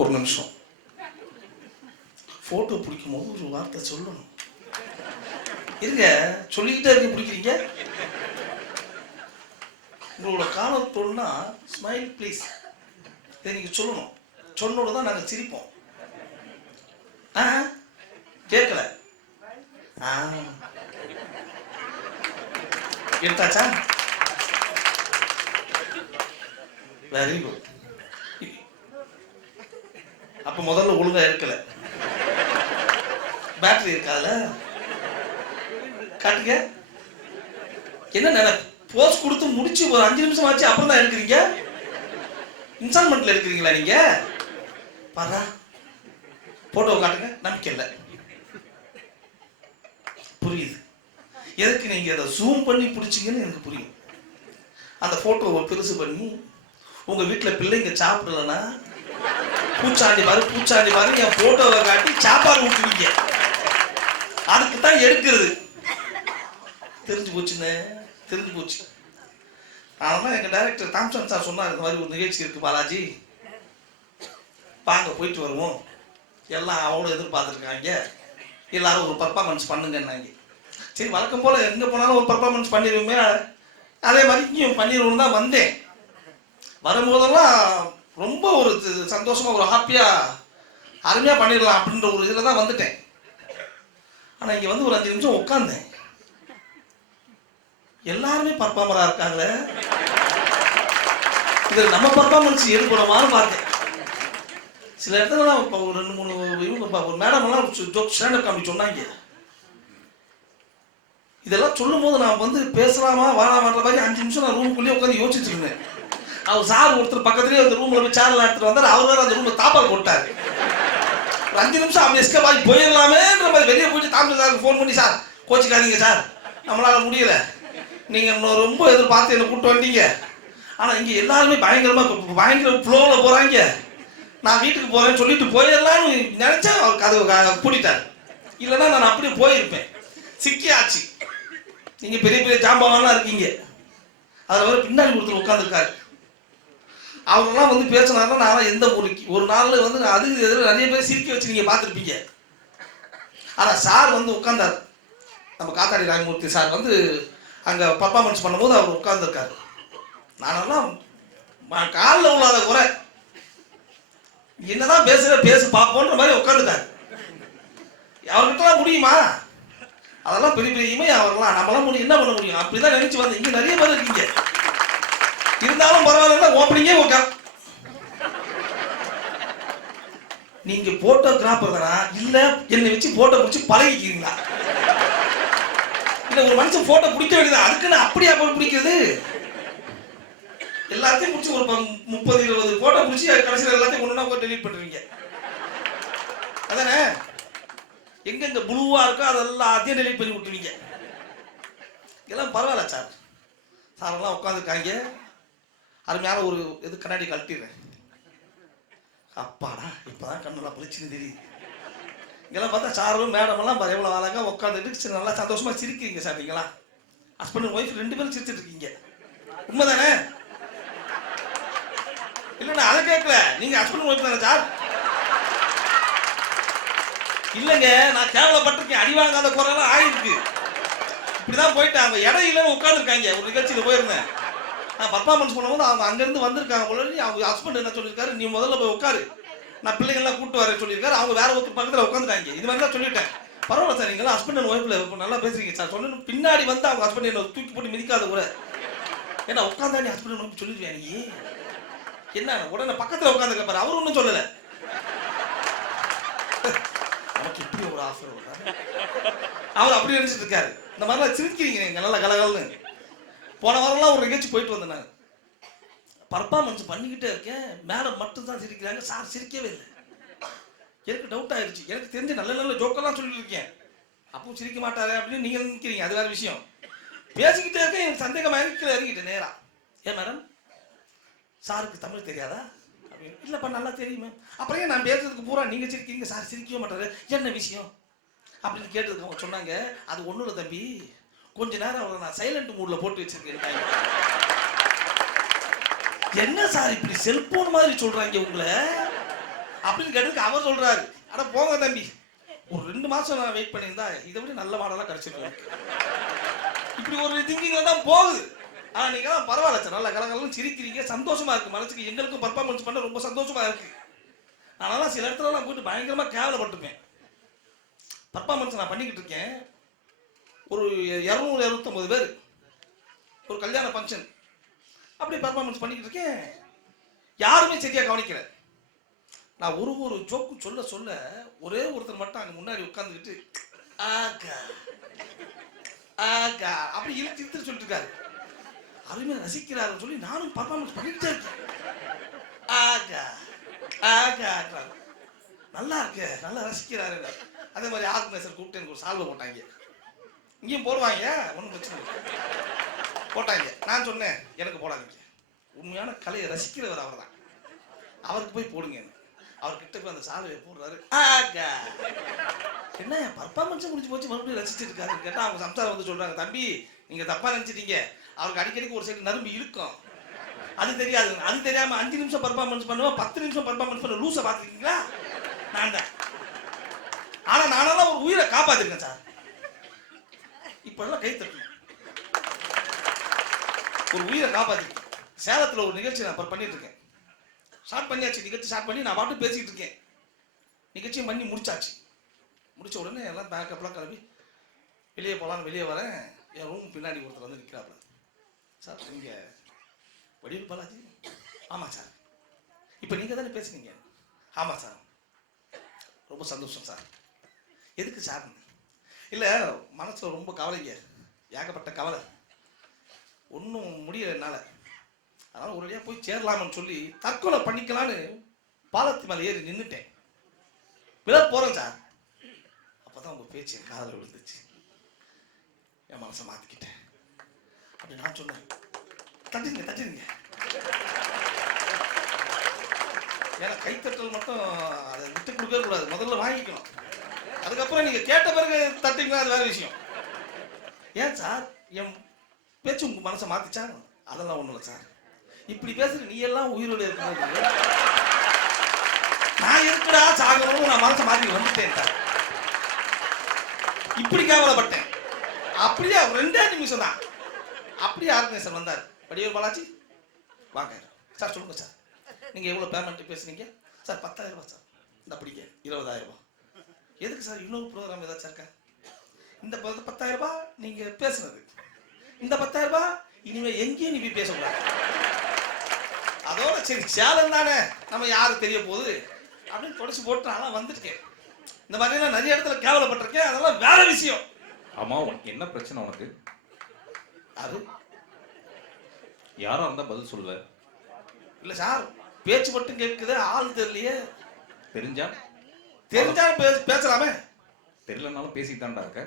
ஒரு நிமிஷம். ஃபோட்டோ பிடிக்கும் போது ஒரு வார்த்தை சொல்லணும். இருங்க, சொல்லிக்கிட்டே இருக்க பிடிக்கிறீங்க. உங்களோட காலத்தோடுனா ஸ்மைல் ப்ளீஸ், இதை நீங்கள் சொல்லணும். சொன்னோட தான் நாங்கள் சிரிப்போம். கேட்கல. எடுத்தாச்சா? Very good. அப்ப முதல்ல ஒழுங்கா எடுக்கல. பேட்டரி இருக்காதுல, காட்டுங்க. என்ன போஸ்ட் கொடுத்து முடிச்சு ஒரு 5 நிமிஷம் ஆச்சு, அப்புறம் தான் எடுக்கிறீங்க. இன்ஸ்டால்மெண்ட்ல எடுக்கிறீங்களா நீங்க? பாரா, போட்டோ காட்டுங்க. நம்பிக்கை இல்லை. புரியுது எதுக்கு நீங்க அதை ஜூம் பண்ணி பிடிச்சிங்கன்னு எனக்கு புரியும். அந்த போட்டோவை பெருசு பண்ணி உங்க வீட்டில் பிள்ளைங்க சாப்பிடலன்னா பூச்சாண்டி பாரு என் போட்டோவை காட்டி சாப்பாடு ஊட்டுவீங்க. அதுக்கு தான் எடுக்கிறது. தெரிஞ்சு போச்சுன்னு தெரிஞ்சு போச்சு. அதனால எங்க டைரக்டர் தாம்சன் சார் சொன்னார், இந்த மாதிரி ஒரு நிகழ்ச்சி இருக்கு பாலாஜி, வாங்க போயிட்டு வருவோம். எல்லாம் அவ்வளோ எதிர்பார்த்துருக்காங்க, எல்லாரும் ஒரு பர்ஃபார்மன்ஸ் பண்ணுங்கன்னாங்க. சரி, வழக்கம் போல் எங்கே போனாலும் ஒரு பர்ஃபார்மன்ஸ் பண்ணிடுவோமே, அதே மாதிரி இங்கேயும் பண்ணிடுவோம் தான் வந்தேன். வரும்போதெல்லாம் ரொம்ப ஒரு சந்தோஷமாக, ஒரு ஹாப்பியாக, அருமையாக பண்ணிடலாம் அப்படின்ற ஒரு இதில் தான் வந்துட்டேன். ஆனால் இங்கே வந்து ஒரு 5 நிமிஷம் உட்காந்தேன். எல்லாருமே பர்ஃபார்மராக இருக்காங்களே, இதில் நம்ம பர்ஃபார்மன்ஸ் ஏற்படுமான்னு பார்த்தேன். சில இடத்துல இப்போ ஒரு 2-3 இவங்க ஒரு மேடம்லாம் ஜோக் ஸ்டாண்டப் காமெடி சொன்னாங்க. இதெல்லாம் சொல்லும் போது நான் வந்து பேசலாமா வாழாமன்ற மாதிரி 5 நிமிஷம் நான் ரூமுக்குள்ளேயே உட்காந்து யோசிச்சுட்டு இருந்தேன். அவர் சார் ஒருத்தர் பக்கத்துலேயே அந்த ரூமில் போய் சேர்ல எடுத்துட்டு வந்தார். அவர் வேறு அந்த ரூமில் தாப்பால் போட்டார். ஒரு 5 நிமிஷம் அவன் எஸ்கேப் ஆகி போயிடலாமேன்ற மாதிரி வெளியே போயிட்டு தாமஸ் சாருக்கு ஃபோன் பண்ணி, சார் கோச்சிக்காதீங்க சார், நம்மளால் முடியலை, நீங்கள் ரொம்ப எதிர்பார்த்து என்னை கூப்பிட்டு வந்தீங்க, ஆனால் இங்கே எல்லாருமே பயங்கர ஃப்ளோவில் போகிறாங்க, நான் வீட்டுக்கு போகிறேன்னு சொல்லிட்டு போயிடலான்னு நினச்சேன். அவர் கதவை பூட்டிட்டார். இல்லைன்னா நான் அப்படியே போயிருப்பேன். சிக்கியாச்சு. நீங்கள் பெரிய பெரிய ஜாம்பவான்லாம் இருக்கீங்க. அதில் வர பின்னாடி ஒருத்தர் உட்காந்துருக்காரு. அவங்கெல்லாம் வந்து பேசினாருன்னா நான் எந்த ஊருக்கு ஒரு நாளில் வந்து அதுக்கு எதிராக நிறைய பேர் சிரிக்க வச்சு நீங்கள் பார்த்துருப்பீங்க. ஆனால் சார் வந்து உட்காந்தார். நம்ம காத்தாடி ராமமூர்த்தி சார் வந்து அங்கே பர்ஃபார்மன்ஸ் பண்ணும்போது அவர் உட்காந்துருக்காரு. நானெல்லாம் காலில் உள்ளாத குறை, என்னதான் பேசு பார்ப்போன்ற மாதிரி உட்காந்துட்டாரு. அவர்கிட்டலாம் முடியுமா? அதெல்லாம் பெரிய பெரிய இமை. அவரெல்லாம் நம்மளாம் முடியும், என்ன பண்ண முடியும்? அப்படிதான் நினைச்சு வந்து இங்கே நிறைய பேர் இருக்கீங்க. இருந்தாலும் பரவாயில்ல, ஓப்பனிங்கே ஓகே. நீங்க போட்டோகிராஃபர் தானா, இல்ல என்னை வச்சு போட்டோ பிடிச்சி பழகிக்கிறீங்களா? இல்ல ஒரு மனுஷன் போட்டோ பிடிக்க வேண்டியதான், அதுக்குன்னு அப்படியா போய் பிடிக்கிறது? எல்லாத்தையும் பிடிச்சி ஒரு 30-20 போட்டோ பிடிச்சி கடைசியில் எல்லாத்தையும் ஒன்றுனா போய் டெலீட் பண்ணுவீங்க, அதானே? எங்கெங்க ப்ளூவா இருக்கோ அதெல்லாத்தையும் டெலீட் பண்ணி விட்டுருவீங்க. இதெல்லாம் பரவாயில்ல சார். சாரெல்லாம் உட்காந்துருக்காங்க. அருமையான ஒரு இது கண்ணாடி கழட்டிடுறேன். அப்பாடா, இப்போதான் கண்ணெல்லாம் பளிச்சுன்னு தெரியுது. இங்கெல்லாம் பார்த்தா சாரும் மேடமெல்லாம் எவ்வளோ அழகாக உட்காந்துட்டு நல்லா சந்தோஷமாக சிரிக்கிறீங்க சார். நீங்களா ஹஸ்பண்ட் அண்ட் ஒய்ஃப் 2 பேரும் சிரிச்சிட்டு இருக்கீங்க, உண்மைதானே? இல்லை நான் அதை கேட்கல, நீங்கள் ஹஸ்பண்ட் ஒய்ஃப் தானே சார்? இல்லைங்க, நான் கேவலப்பட்டிருக்கேன். அடி வாங்காத குறையெல்லாம் ஆயிருக்கு. இப்படிதான் போயிட்டேன். அவங்க இடம் இல்லைன்னு உட்காந்துருக்காங்க. ஒரு நிகழ்ச்சியில் போயிருந்தேன். நான் பர்ஃபார்மன்ஸ் பண்ணும்போது அவங்க அங்கேருந்து வந்திருக்காங்க போல. அவங்க ஹஸ்பண்ட் என்ன சொல்லியிருக்காரு, நீ முதல்ல போய் உட்காரு, நான் பிள்ளைங்கள்லாம் கூப்பிட்டு வரேன் சொல்லியிருக்காரு. அவங்க வேற ஒருத்தர் பக்கத்தில் உட்காந்துட்டாங்க. இது மாதிரி தான் சொல்லிட்டேன். பரவாயில்ல சார், நீங்களாம் ஹஸ்பண்ட் அண்ட் ஒய்ஃபில் நல்லா பேசுறீங்க சார் சொன்னு. பின்னாடி வந்து அவங்க ஹஸ்பண்ட் என்ன தூக்கி போட்டு மிதிக்காத கூட, ஏன்னா உட்காந்தா நீ ஹஸ்பண்ட் அண்ட் ஒய்ஃப் சொல்லிடுவேன். நீ என்ன உடனே பக்கத்தில் உட்காந்துருக்க பாரு, அவர் ஒன்றும் சொல்லலை. நமக்கு இப்படி ஒரு ஆஃபர் அவர் அப்படி நினைச்சிட்டு இருக்காரு. இந்த மாதிரிலாம் சிரிக்கிறீங்க நீங்கள் நல்லா கலகலன்னு. போன வாரம்லாம் ஒரு நிகழ்ச்சி போயிட்டு வந்தேன். நான் பர்ஃபார்மன்ஸ் பண்ணிக்கிட்டே இருக்கேன். மேடம் மட்டும் தான் சிரிக்கிறாங்க, சார் சிரிக்கவே இல்லை. எனக்கு டவுட் ஆயிடுச்சு. எனக்கு தெரிஞ்ச நல்ல நல்ல ஜோக்கெல்லாம் சொல்லிட்டு இருக்கேன், அப்பவும் சிரிக்க மாட்டாரு அப்படின்னு நீங்கள் நினைக்கிறீங்க, அது வேற விஷயம். பேசிக்கிட்டே இருக்கேன், எனக்கு சந்தேகமாக கீழே இறங்கிட்டேன் நேரா. ஏன் மேடம், சாருக்கு தமிழ் தெரியாதா? அப்படின்னு. இல்லைப்பா நல்லா தெரியுமே. அப்புறம் ஏன் நான் பேசுறதுக்கு பூரா நீங்கள் சிரிக்கிறீங்க, சார் சிரிக்கவே மாட்டாரு, என்ன விஷயம் அப்படின்னு கேட்டதுக்கு அவங்க சொன்னாங்க, அது ஒன்றும் இல்லை தம்பி, கொஞ்ச நேரம் அவரை நான் சைலண்ட் மூட்ல போட்டு வச்சிருக்கேன். என்ன சார் இப்படி செல்போன் மாதிரி சொல்றாங்க உங்களை? அப்படின்னு கேட்டதுக்கு அவர் சொல்றாரு, அட போங்க தம்பி, ஒரு 2 மாசம் நான் வெயிட் பண்ணியிருந்தா இதை விட நல்ல மாடலா கிடைச்சிருக்கேன். இப்படி ஒரு திங்கிங் தான் போகுது. ஆனா நீங்க தான் பரவாயில்ல சார், நல்ல கலகலன்னு சிரிக்கிறீங்க, சந்தோஷமா இருக்கு மனசுக்கு. எங்களுக்கும் பர்ஃபார்மன்ஸ் பண்ண ரொம்ப சந்தோஷமா இருக்கு. அதனால சில இடத்துல நான் போயிட்டு பயங்கரமா கேவலப்பட்டிருப்பேன். பர்ஃபார்மன்ஸ் நான் பண்ணிக்கிட்டு இருக்கேன். ஒரு 200-250 பேர் ஒரு கல்யாண ஃபங்க்ஷன் அப்படி பர்ஃபார்மன்ஸ் பண்ணிக்கிட்டு இருக்கேன். யாருமே சரியா கவனிக்கல. நான் ஒரு ஜோக்கு சொல்ல சொல்ல ஒரே ஒருத்தர் மட்டும் அங்க முன்னாடி உட்கார்ந்துக்கிட்டு ஆகா ஆகா அப்படி இழுத்து இழுத்து சொல்லிட்டு இருக்காரு. அருமையா ரசிக்கிறாருன்னு சொல்லி நானும் பர்ஃபார்மன்ஸ் பண்ணிக்கிட்டே இருக்கேன். ஆகா ஆகா நல்லா இருக்கு, நல்லா ரசிக்கிறாரு. அதே மாதிரி ஆர்கனைசர் கூப்பிட்டு எனக்கு ஒரு சால்வை போட்டாங்க. இங்கேயும் போடுவாங்க, ஒன்றும் பிரச்சனை இல்லை, போட்டாங்க. நான் சொன்னேன் எனக்கு போடாதீங்க, உண்மையான கலையை ரசிக்கிறவர் அவர் தான், அவருக்கு போய் போடுங்க. அவர்கிட்ட போய் அந்த சால்வையை போடுறாரு. என்ன பர்ஃபார்மன்ஸும் முடிஞ்சு போச்சு, மறுபடியும் ரசிச்சுட்டு இருக்காருன்னு கேட்டால் அவங்க சம்சாரம் வந்து சொல்றாங்க, தம்பி நீங்க தப்பா நினைச்சிட்டீங்க, அவருக்கு அடிக்கடிக்கு ஒரு சைடு நரம்பு இழுக்கும், அது தெரியாது. அது தெரியாம 5 நிமிஷம் பர்ஃபார்மன்ஸ் பண்ணுவோம், 10 நிமிஷம் பர்ஃபார்மன்ஸ் பண்ண லூசை பார்த்துருக்கீங்களா? நான் தான். ஆனா நானெல்லாம் ஒரு உயிரை காப்பாத்திருக்கேன் சார். இப்ப எல்லாம் கை தட்டணும், ஒரு உயிரை காப்பாத்திருக்கேன். சேலத்துல ஒரு நிகழ்ச்சி நான் பண்ணிட்டு இருக்கேன். ஸ்டார்ட் பண்ணியாச்சு, நிகழ்ச்சி ஸ்டார்ட் பண்ணி நான் பாட்டு பேசிக்கிட்டு இருக்கேன். நிகழ்ச்சியும் பண்ணி முடிச்சாச்சு. முடிச்ச உடனே எல்லாம் பேக்கப்லாம் கிளம்பி வெளியே போகலான்னு வெளியே வரேன். என் ரூம் பின்னாடி ஒருத்தர் வந்து நிற்கிறாப்புல. சார் நீங்க வடிவு பாலாஜி? ஆமாம் சார். இப்போ நீங்கள் தானே பேசுனீங்க? ஆமாம் சார். ரொம்ப சந்தோஷம் சார். எதுக்கு சார்? இல்லை மனசில் ரொம்ப கவலைங்க, ஏகப்பட்ட கவலை, ஒன்றும் முடியல என்னால். அதனால் ஒரு வழியாக போய் சேரலாம்னு சொல்லி தற்கொலை பண்ணிக்கலான்னு பாலத்து மேலே ஏறி நின்றுட்டேன். விழ போகிறேன் சார். அப்போ தான் உங்கள் பேச்சு என் காதில் விழுந்துச்சு. என் மனசை மாற்றிக்கிட்டேன். அப்படி நான் சொன்னேன், தட்டிருங்க தட்டிருங்க. ஏன்னா கைத்தட்டல் மட்டும் அதை விட்டு கொடுக்கவே கூடாது, முதல்ல வாங்கிக்கணும். அதுக்கப்புறம் நீங்கள் கேட்ட பிறகு தட்டிங்கன்னா அது வேறு விஷயம். ஏன் சார் என் பேச்சு உங்கள் மனசை மாற்றிச்சா? அதெல்லாம் ஒன்றும் இல்லை சார். இப்படி பேசுற நீ எல்லாம் உயிரோடு இருக்கும்போது நான் இருக்கடா சாகணும்னு நான் மனசை மாற்றி வந்துட்டேன் சார். இப்படி கேவலப்பட்டேன். அப்படியே 2 நிமிஷம் தான். அப்படியே ஆர்கனைசர் வந்தார். வடிவேல் பாலாஜி வாங்க சார், சொல்லுங்க சார், நீங்க எவ்வளவு பேமெண்ட் பேசுனீங்க? சார் 10,000 ரூபாய் சார். இந்த படிக்க 20,000 ரூபாய். எதுக்கு சார்? இன்னொரு ப்ரோக்ராம் ஏதாச்சும் இருக்கா? இந்த 10,000 ரூபாய் நீங்க பேசுனது, இந்த 10,000 ரூபாய் இனிமே எங்கேயும் நீ பேசக்கூடாது. அதோட சரி சேலம் தானே, நம்ம யாருக்கு தெரிய போகுது அப்படின்னு தொடச்சு போட்டு நான் வந்துருக்கேன். இந்த மாதிரிலாம் நிறைய இடத்துல கேவலப்பட்டிருக்கேன். அதெல்லாம் வேற விஷயம். ஆமா, உனக்கு என்ன பிரச்சனை? உனக்கு அது யாரா இருந்தா பதில் சொல்லுவ? இல்ல சார், பேச்சு மட்டும் கேட்குது, ஆள் தெரியலையே. தெரிஞ்சா பேசலாமே. தெரியலனாலும் பேசித்தான்டா இருக்க.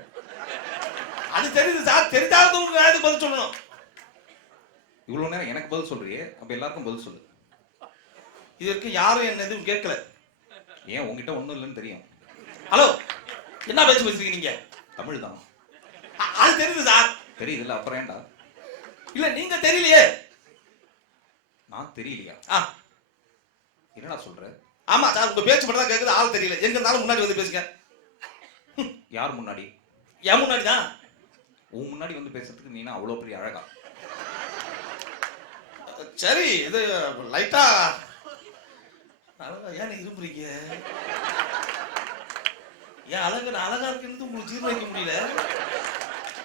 அது தெரியுது சார், தெரிஞ்சாலும் பதில் சொல்லணும். இவ்வளவு நேரம் எனக்கு பதில் சொல்றியே, அப்ப எல்லாருக்கும் பதில் சொல்லு. இது வரைக்கும் யாரும் என்ன எதுவும் கேட்கல. ஏன் உங்ககிட்ட ஒண்ணும் இல்லைன்னு தெரியும். ஹலோ, என்ன பேச்சு பேசுறீங்க நீங்க? தமிழ் தான். அது தெரியுது சார். தெரியுதுல்ல, அப்புறம் ஏன்டா? இல்ல நீங்க தெரியலையே. நான் தெரியலையா? என்னடா சொல்ற? ஆமா சார், உங்க பேச்சு மட்டும் தான் கேக்குது, ஆள் தெரியல. எங்க இருந்தாலும் முன்னாடி வந்து பேசுங்க. யார் முன்னாடி? என் முன்னாடி தான். உன் முன்னாடி வந்து பேசுறதுக்கு நீனா அவ்வளவு பெரிய அழகா? சரி, இது லைட்டா அழகா. ஏன் இரும்புறீங்க? ஏன் அழகா இருக்குன்னு உங்களுக்கு ஜீர்ணிக்க முடியல.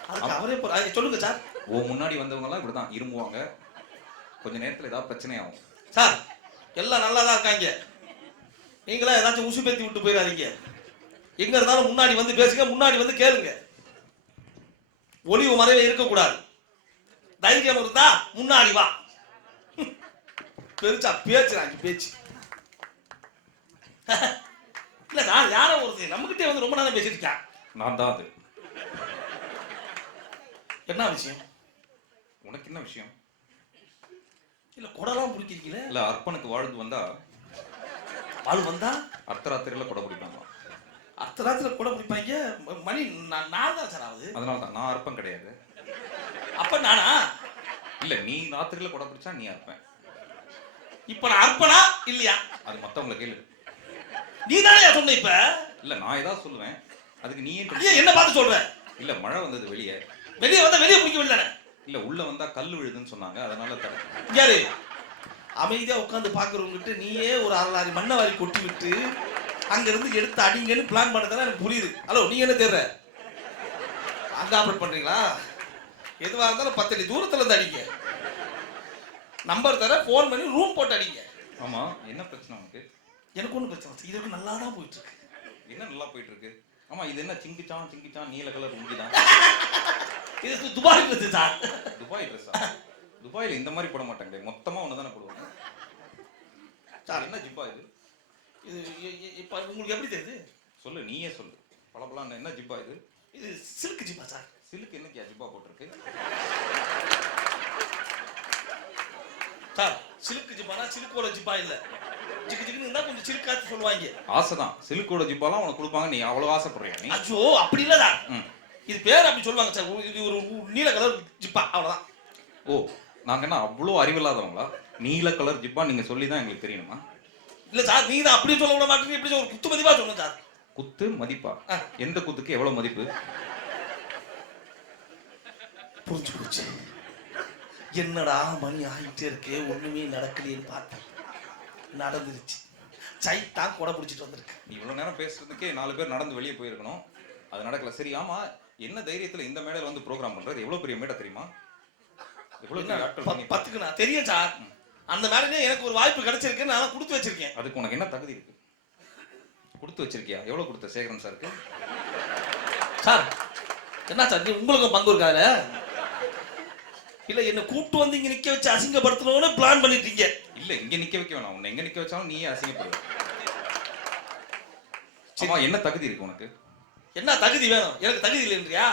அதுக்கு அவரே சொல்லுங்க சார். உன் முன்னாடி வந்தவங்க எல்லாம் இப்படிதான் இரும்புவாங்க, கொஞ்ச நேரத்துல ஏதாவது பிரச்சனை ஆகும். சார் எல்லாம் நல்லா தான் இருக்காங்க, நீங்களா ஏதாச்சும் உசு பேத்தி விட்டு போயிடாதீங்க. எங்க இருந்தாலும் முன்னாடி வந்து பேசுங்க, முன்னாடி வந்து கேளுங்க. ஒளிவு மறைவே இருக்கக்கூடாது. தைரியம் இருந்தா முன்னாடி வா. பெருசா பேச்சுறாங்க பேச்சு. இல்ல சார், யாரோ ஒருத்தர் நம்மகிட்டே வந்து ரொம்ப நேரம் பேசிட்டு இருக்கா. நான் தான் அது. என்ன விஷயம்? உனக்கு என்ன விஷயம்? இல்ல கொடலாம் பிடிக்கிறீங்களே. இல்ல அர்ப்பனுக்கு வாழ்ந்து வந்தா அர்த்தராத்திரியில கொடை பிடிப்பாங்க. அர்த்தராத்திரியில கொடை பிடிப்பாங்க. மணி 4 தான் சார் ஆகுது. அதனாலதான் நான் அர்ப்பன் கிடையாது. அப்ப நானா? இல்ல நீ ராத்திரியில கொடை பிடிச்சா நீ அர்ப்பன். இப்ப நான் அர்ப்பனா இல்லையா? அது மத்தவங்களை கேளு. நீ தானே சொன்ன இப்ப. இல்ல நான் ஏதாவது சொல்லுவேன், அதுக்கு நீ ஏன் என்ன பார்த்து சொல்ற? இல்ல மழை வந்தது வெளியே வந்தா வெளியே குடிக்க வேண்டியதானே. இல்ல உள்ள வந்தா கல் விழுதுன்னு சொன்னாங்க, அதனால தரேன். யாரு அமைதியா உட்காந்து பாக்குறவங்கிட்ட நீயே ஒரு 1/2 லாரி மண்ணை வாரி கொட்டி விட்டு அங்க இருந்து எடுத்து அடிங்கன்னு பிளான் பண்ணதானே எனக்கு புரியுது. ஹலோ, நீங்க என்ன தேர்ற? அங்க ஆப்ரேட் பண்றீங்களா? எதுவா இருந்தாலும் 10 அடி தூரத்துல இருந்து அடிங்க. நம்பர் தர, போன் பண்ணி ரூம் போட்டு அடிங்க. ஆமா, என்ன பிரச்சனை உனக்கு? எனக்கு ஒன்றும் பிரச்சனை, இதுக்கு நல்லா தான் போயிட்டு இருக்கு. என்ன நல்லா போயிட்டு இருக்கு? ஆமா, இது என்ன சிங்கிச்சான் நீல கலர் உங்கிதான்? இது துபாய் ட்ரெஸ் சார். துபாய் ட்ரெஸ்ஸா? துபாயில இந்த மாதிரி போட மாட்டாங்களே, மொத்தமா ஒன்று தானே போடுவாங்க. சார் என்ன ஜிப்பா இது? இது இப்போ உங்களுக்கு எப்படி தெரியுது? சொல்லு, நீயே சொல்லு. பளபளன்னு என்ன ஜிப்பா இது? இது சில்க் ஜிப்பா சார். சில்க் என்னைக்கு ஜிப்பா போட்டிருக்கு? சார் சில்க் ஜிப்பானா சில்கோட ஜிப்பா இல்ல. ஜிக்கு ஜிக்குன்னு இருந்தா கொஞ்சம் சில்காத்து சொல்லுவாங்க. ஆசைதான், சில்கோட ஜிப்பாலாம் உனக்கு கொடுப்பாங்க, நீ அவ்வளவு ஆசைப்படுறியா நீ? அச்சோ, அப்படி இல்ல சார். இது பேர் அப்படி சொல்லுவாங்க சார். இது ஒரு நீல கலர் ஜிப்பா, அவ்வளவுதான். ஓ, நாங்க என்ன அவ்வளோ அறிவில்லாதவங்களா? நீல கலர் ஜிப்பா நீங்க சொல்லி தான் எங்களுக்கு தெரியணுமா? இல்ல சார், நீங்க தான் அப்படியே சொல்ல விட மாட்டீங்க. எப்படி ஒரு குத்து மதிப்பா சொல்லுங்க சார். குத்து மதிப்பா? எந்த குத்துக்கு எவ்வளவு மதிப்பு? புரிஞ்சு போச்சு. என்னடா மணி ஆகிட்டே இருக்கே, ஒண்ணுமே நடக்கலையேன்னு பார்த்தேன். நடந்துருச்சு. சைத்தான் கொடை பிடிச்சிட்டு வந்திருக்கு. நீ இவ்வளவு நேரம் பேசுறதுக்கே 4 பேர் நடந்து வெளியே போயிருக்கணும், அது நடக்கல. சரி, ஆமா, என்ன தைரியத்துல இந்த மேடையில வந்து ப்ரோக்ராம் பண்றது? எவ்வளவு பெரிய மேடை தெரியுமா? பத்துக்கு நான் தெரியும் சார். அந்த மேடையில எனக்கு ஒரு வாய்ப்பு கிடைச்சிருக்கு, நான் கொடுத்து வச்சிருக்கேன். அதுக்கு உனக்கு என்ன தகுதி இருக்கு? கொடுத்து வச்சிருக்கியா? எவ்வளவு கொடுத்த சேகரன் சாருக்கு? சார் என்ன சார், உங்களுக்கு பங்கு இருக்காது? இல்ல என்ன கூப்பிட்டு வந்து இங்க நிக்க வச்சு அசிங்கப்படுத்தணும்னு பிளான் பண்ணிட்டீங்க. இல்ல, இங்க நிக்க வைக்க வேணாம். உன்னை எங்க நிக்க வச்சாலும் நீயே அசிங்கப்படுவ. ஆமா, என்ன தகுதி இருக்கு உனக்கு? என்ன தகுதி வேணும்? எனக்கு தகுதி இல்லைன்றியா?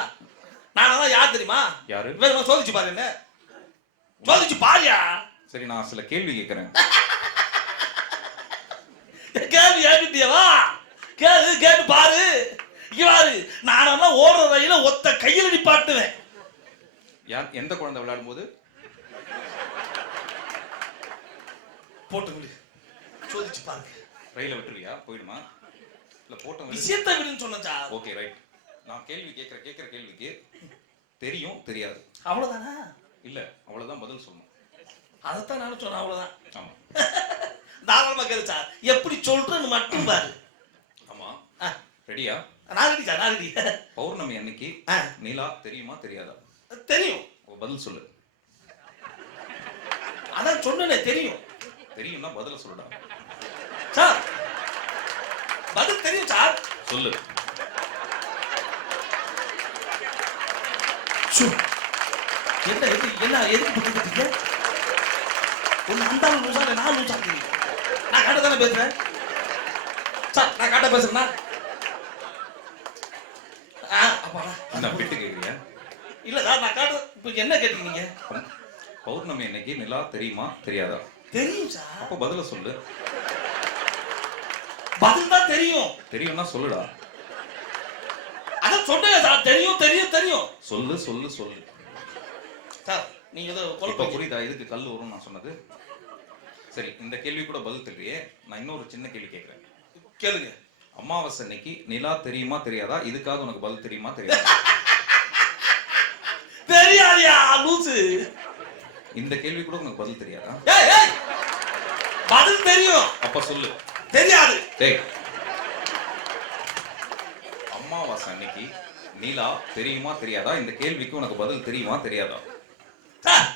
நான் யார் தெரியுமா? யாரு? வேணுமா சோதிச்சு பாரு, என்ன சோதிச்சு பாரியா? சரி, நான் சில கேள்வி கேட்கிறேன். கேள்வி கேட்டுட்டியவா? கேட்டு பாரு. இங்க பாரு, நானெல்லாம் ஓடுற ரயில ஒத்த கையில நிப்பாட்டுவேன். யார்? எந்த குழந்தை விளையாடும் போது? போட்டு விடு, சோதிச்சு பாருங்க. ரயில விட்டுருவியா? போயிடுமா? இல்ல போட்ட விஷயத்தை விடுன்னு சொன்னேன் சார். Okay, right. நான் கேள்வி கேட்கிற கேள்விக்கு தெரியும் தெரியாது அவ்வளவுதானா? இல்ல, அவ்வளவுதான் பதில் சொல்லணும். அதைத்தான் நானும் சொன்னேன், அவ்வளவுதான். ஆமா, தாராளமா கேளு சார். எப்படி சொல்றேன்னு மட்டும் பாரு. ஆமா, ரெடியா? நான் ரெடி சார், நான் ரெடி. பௌர்ணமி அன்னைக்கு நிலா தெரியுமா தெரியாதா? தெரியும். பதில் சொல்லு. அதான் சொன்னேனே, தெரியும். தெரியும்னா பதில சொல்லுடா. சார் பதில் தெரியும் சார். சொல்லு. என்ன எதுக்கு பண்றீங்க? ஒன்னு அந்த லூசா இல்ல நான் லூசா தெரியும். நான் காட்ட தானே பேசுறேன் சார். நான் காட்ட பேசுறேன்னா அப்பா என்ன விட்டு கேக்குறியா? இல்ல சார், நான் காட்ட. இப்ப என்ன கேட்டீங்க? பௌர்ணமி அன்னைக்கு நிலா தெரியுமா தெரியாதா? தெரியும் சார். அப்ப பதில சொல்லு. பதில் தான் தெரியும். தெரியும்னா சொல்லுடா. அதான் சொன்னேன் சார், தெரியும் தெரியும் தெரியும். சொல்லு சொல்லு சொல்லு. சார் நீங்க ஏதோ குழப்பம் புரியுதா? இதுக்கு கல் வரும் நான் சொன்னது. சரி, இந்த கேள்வி கூட பதில் தெரியலையே. நான் இன்னொரு சின்ன கேள்வி கேட்கிறேன், கேளுங்க. அமாவாசை அன்னைக்கு நிலா தெரியுமா தெரியாதா? இதுக்காக உனக்கு பதில் தெரியுமா தெரியாதா? தெரியாதியா லூசு. இந்த கேள்வி கூட உனக்கு பதில் தெரியாதா? பதில் தெரியும். அப்ப சொல்லு. தெரியாது. டேய், அமாவாசை அன்னைக்கு நிலா தெரியுமா தெரியாதா? இந்த கேள்விக்கு உனக்கு பதில் தெரியுமா தெரியாதா? சார்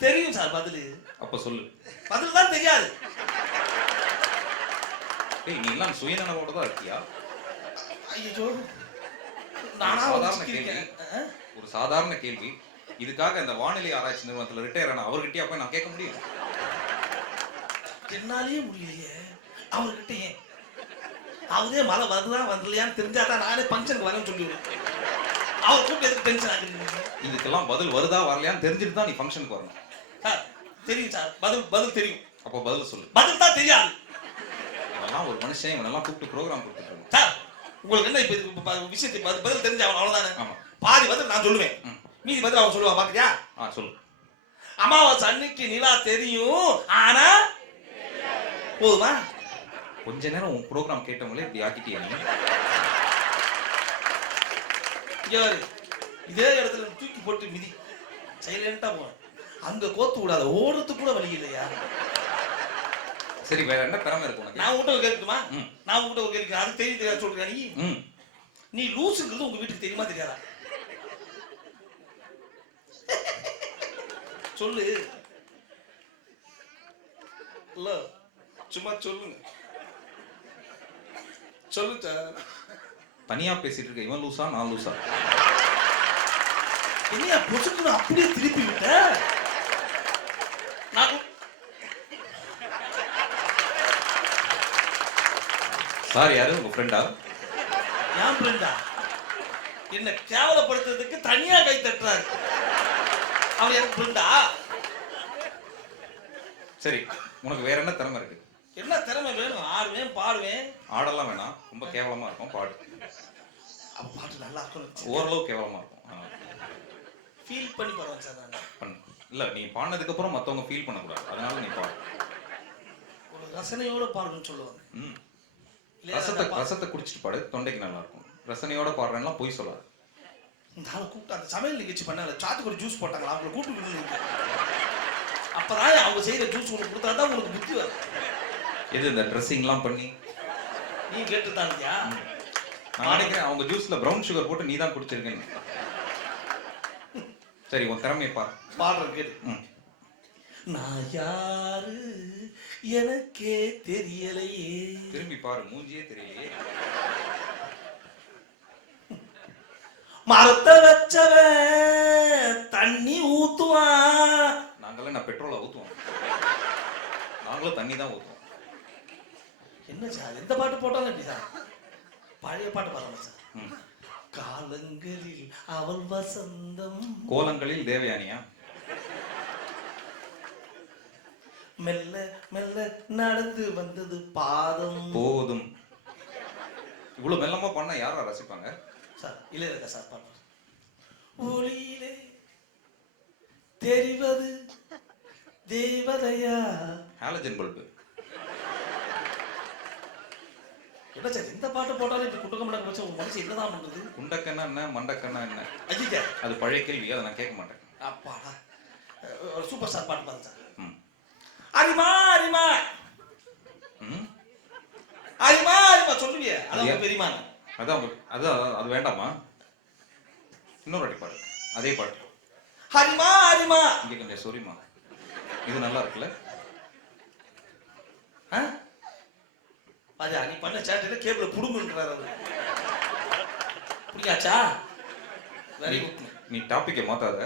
தெரியும் சார் பதில். அப்ப சொல்லு. பதில் தான் தெரியாது. டேய், நீ எல்லாம் சுயநலவோட தான் இருக்கியா? ஐயோ, நானா சாதாரண கேள்வி, ஒரு சாதாரண கேள்வி. இதுக்காக இந்த வானிலை ஆராய்ச்சி நிறுவனத்துல ரிட்டையர் ஆன அவர்கிட்டயா போய் நான் கேட்க முடியும்? என்னாலேயே முடியலையே அவர்கிட்ட. ஏன் அவரே மழை வருதா வரலையான்னு தெரிஞ்சாதான் நானே ஃபங்க்ஷனுக்கு வரேன்னு சொல்லிவிடுவேன். அவர் கூப்பிட்டு எதுக்கு டென்ஷன் ஆகுறீங்க? இதுக்கெல்லாம் பதில் வருதா வரலையான்னு தெரிஞ்சுட்டு தான் நீ ஃபங்க்ஷனுக்கு வரணும். சார் தெரியும் சார், பதில் தெரியும். அப்போ பதில் சொல்லு. பதில் தான் தெரியாது. இதெல்லாம் ஒரு மனுஷன் இவனெல்லாம் கூப்பிட்டு ப்ரோக்ராம் கொடுத்துருக்கோம் சார். உங்களுக்கு என்ன இப்ப விஷயத்தை பதில் தெரிஞ்சவன் அவ்வளவுதானே? ஆமா. பாதி பதில் நான் சொல்லுவேன், மீதி பதில் அவன் சொல்லுவா. பாக்குறியா? சொல்லு. அமாவாசை அன்னைக்கு நிலா தெரியும், ஆனா போதுமா? கொஞ்ச நேரம் உன் ப்ரோக்ராம் கேட்டவங்களே இப்படி ஆக்கிட்டியா நீ? யாரு இதே இடத்துல தூக்கி போட்டு மிதி சைலண்டா போ. அங்க கோத்து விடாத, ஓடுறதுக்கு கூட வழி இல்லையா? சரி, வேற என்ன திறமை இருக்கு உனக்கு? நான் உங்கள்கிட்ட கேட்குமா? நான் உங்கள்கிட்ட கேட்க அது தெரியாது சொல்றியா நீ? நீ லூசுங்கிறது உங்க வீட்டுக்கு தெரியுமா தெரியாதா? சொல்லு. இல்ல சும்மா சொல்லுங்க. சொல்லு சார். தனியா பேசிட்டு இருக்க இவன் லூசா நான் லூசா? என்னையா பொசுக்குன்னு அப்படியே திருப்பி விட்ட? சார் யாரு உங்க ஃப்ரெண்டா? என் ஃப்ரெண்டா? என்ன கேவலப்படுத்துறதுக்கு தனியா கை தட்டுறாரு. அவன் எனக்கு ஃப்ரெண்டா? சரி, உனக்கு வேற என்ன திறமை இருக்கு? என்ன திறமை வேணும்? ஆடுவேன், பாடுவேன். ஆடெல்லாம் வேணாம், ரொம்ப கேவலமா இருக்கும். பாடு. அப்ப பாட்டு நல்லா இருக்கும். ஓரளவு கேவலமா இருக்கும். ஃபீல் பண்ணி பாடுவேன் சார் நான். பண்ணு. இல்ல, நீ பாடினதுக்கு அப்புறம் மத்தவங்க ஃபீல் பண்ணக்கூடாது, அதனால நீ பாடு. ஒரு ரசனையோட பாடணும்னு சொல்லுவாங்க. ரசத்தை குடிச்சிட்டு பாடு, தொண்டைக்கு நல்லா இருக்கும். ரசனையோட பாடுறேன்னா பொய் சொல்லாது. இந்த ஆளை கூப்பிட்டு அந்த சமையல் நிகழ்ச்சி பண்ணாங்க, சாத்துக்குடி ஜூஸ் போட்டாங்களா, அவங்களை கூப்பிட்டு அப்பதான் அவங்க செய்யற ஜூஸ் உனக்கு கொடுத்தாதான் உனக்கு புத்தி வரும். எது இந்த ட்ரெஸ்ஸிங்லாம் பண்ணி நீ கேட்டுதான் இல்லையா? நான் நினைக்கிறேன் அவங்க ஜூஸ்ல பிரவுன் சுகர் போட்டு நீ தான் குடிச்சிருக்கேன்னு. சரி, உன் திறமையை பாரு. பாடுற கேட்டு. நான் யாரு எனக்கே தெரியலையே. திரும்பி பாரு, மூஞ்சியே தெரியலையே. மரத்தை வச்சவன் தண்ணி ஊத்துவான். நாங்களாம் நான் பெட்ரோலை ஊத்துவோம், நாங்களும் தண்ணி தான் ஊத்துவோம். என்ன சார் எந்த பாட்டு போட்டாலும் எப்படி சார்? பழைய பாட்டு பாருங்க சார். காலங்களில் அவள் வசந்தம், கோலங்களில் தேவயானியா? மெல்ல மெல்ல நடந்து வந்தது பாதம் போதும். இவ்வளவு மெல்லமா பண்ணா யாரா ரசிப்பாங்க சார்? இல்ல இருக்க சார் பாட்டு. ஒளியிலே தெரிவது தேவதையா? Halogen bulb. என்ன சார் இந்த பாட்டு போட்டாலும் இப்படி குண்டக்க மண்டக்க வச்சா உங்க மனசு என்னதான் பண்றது? குண்டக்கண்ணா என்ன மண்டக்கண்ணா என்ன? அஜிஜா அது பழைய கேள்வி, அதை நான் கேட்க மாட்டேன். அப்பாடா, ஒரு சூப்பர் ஸ்டார் பாட்டு பாருங்க சார். அரிமா அரிமா அரிமா அரிமா சொல்லுவிய, அதான் பெரியமா. அது வேண்டாமா? இன்னொரு வாட்டி பாடு அதே பாட்டு. ஹரிமா ஹரிமா. இங்க கொஞ்சம் சொரிமா. இது நல்லா இருக்குல்ல? அது நீ பண்ண சேட்டையில கேபிள புடுங்குன்றாரு அவரு. புரியாச்சா? Very good. நீ டாபிக்கை மாத்தாத.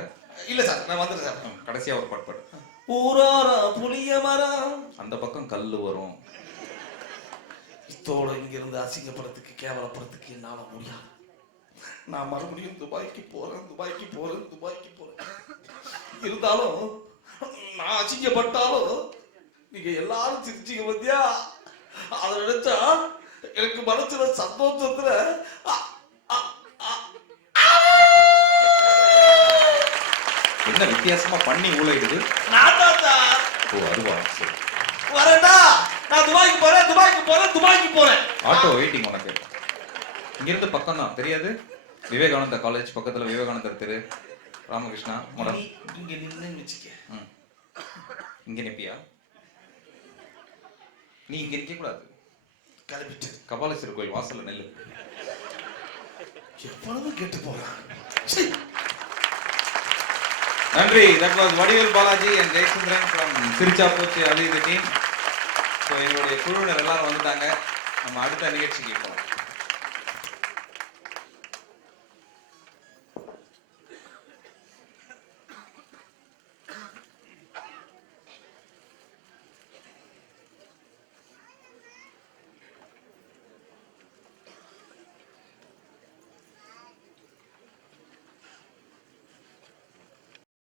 இல்ல சார், நான் வந்துடுறேன் சார். கடைசியா ஒரு பாட்டு பாடு. ஊராரா புளிய மரம், அந்த பக்கம் கல்லு வரும். இத்தோட இங்க இருந்து அசிங்கப்படுறதுக்கு கேவலப்படுறதுக்கு என்னால முடியாது. நான் மறுபடியும் துபாய்க்கு போறேன். இருந்தாலும் நான் அசிங்கப்பட்டாலும் நீங்க எல்லாரும் சிரிச்சிங்க பத்தியா? அதை நினைச்சா எனக்கு மனசுல சந்தோஷத்துல என்ன வித்தியாசமா பண்ணி ஊழையிடுது. ஓ, அதுவா? சரி, வரேன்டா. நான் துபாய்க்கு போறேன். ஆட்டோ வெயிட்டிங் உனக்கு. இங்கிருந்து பக்கம் தான், தெரியாது? விவேகானந்தா காலேஜ் பக்கத்துல விவேகானந்தர் தெரு, ராமகிருஷ்ணா மடம். இங்க நின்னு வச்சுக்க. இங்க நிப்பியா? நீ இங்க நிக்க கூடாது. கிளம்பிட்டு கபாலீஸ்வரர் கோயில் வாசல்ல நெல்லு. எவ்வளவு கேட்டு போறான். நன்றி. That was Vadivel Balaji and ஜெயசுந்தரன் from சிரிச்சா போச்சு அலி தி டீம். ஸோ எங்களுடைய குழுவினர் எல்லாரும் வந்துட்டாங்க. நம்ம அடுத்த நிகழ்ச்சிக்கு போகலாம்.